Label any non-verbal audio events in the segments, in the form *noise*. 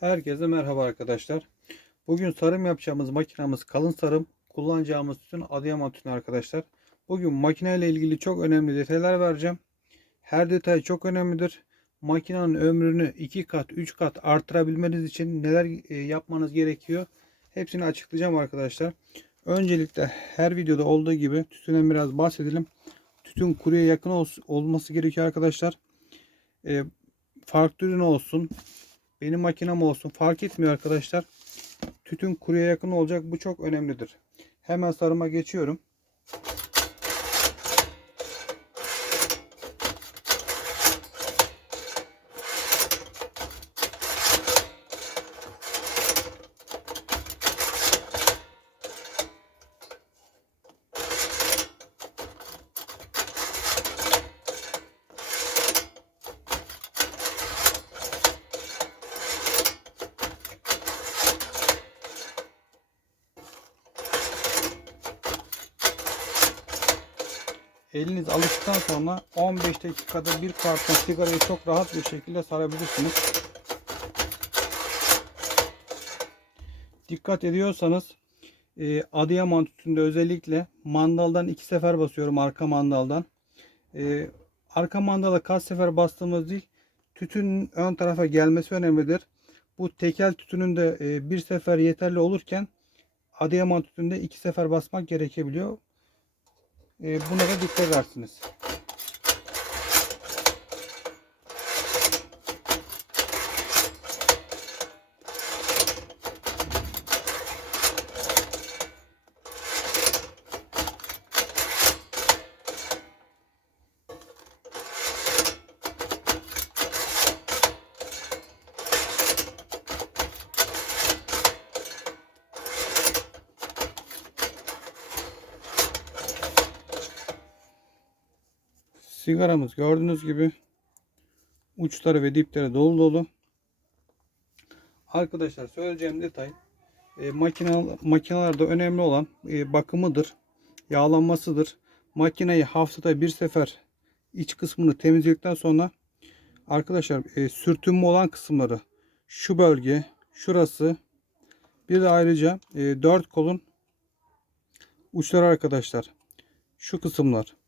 Herkese merhaba arkadaşlar. Bugün sarım yapacağımız makinamız kalın sarım. Kullanacağımız tütün Adıyaman tütünü arkadaşlar. Bugün makineyle ilgili çok önemli detaylar vereceğim. Her detay çok önemlidir. Makinenin ömrünü 2 kat 3 kat artırabilmeniz için neler e, yapmanız gerekiyor? Hepsini açıklayacağım arkadaşlar. Öncelikle her videoda olduğu gibi tütünden biraz bahsedelim. Tütün kuruya yakın ol- olması gerekiyor arkadaşlar. E, farklı ürün olsun, benim makinem olsun fark etmiyor arkadaşlar. Tütün kuruya yakın olacak. Bu çok önemlidir. Hemen sarıma geçiyorum. Eliniz alıştıktan sonra 15 dakikada bir karton sigarayı çok rahat bir şekilde sarabilirsiniz. Dikkat ediyorsanız e, Adıyaman tütünde özellikle mandaldan iki sefer basıyorum arka mandaldan. E, arka mandala kaç sefer bastığımız değil tütünün ön tarafa gelmesi önemlidir. Bu tekel tütünün de e, bir sefer yeterli olurken Adıyaman tütünde iki sefer basmak gerekebiliyor. E, buna da dikkat edersiniz. Sigaramız gördüğünüz gibi uçları ve dipleri dolu dolu. Arkadaşlar söyleyeceğim detay e, makine, makinelerde önemli olan e, bakımıdır. Yağlanmasıdır. Makineyi haftada bir sefer iç kısmını temizledikten sonra arkadaşlar e, sürtünme olan kısımları şu bölge şurası bir de ayrıca e, dört kolun uçları arkadaşlar şu kısımlar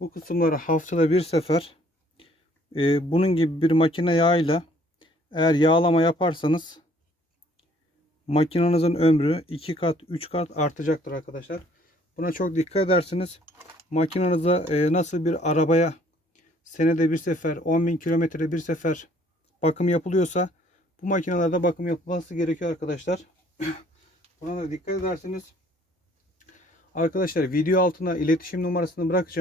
bu kısımları haftada bir sefer e, bunun gibi bir makine yağıyla eğer yağlama yaparsanız makinenizin ömrü 2 kat 3 kat artacaktır arkadaşlar. Buna çok dikkat edersiniz. Makinenize e, nasıl bir arabaya senede bir sefer 10.000 kilometre bir sefer bakım yapılıyorsa bu makinelerde bakım yapılması gerekiyor arkadaşlar. *coughs* Buna da dikkat edersiniz. Arkadaşlar video altına iletişim numarasını bırakacağım.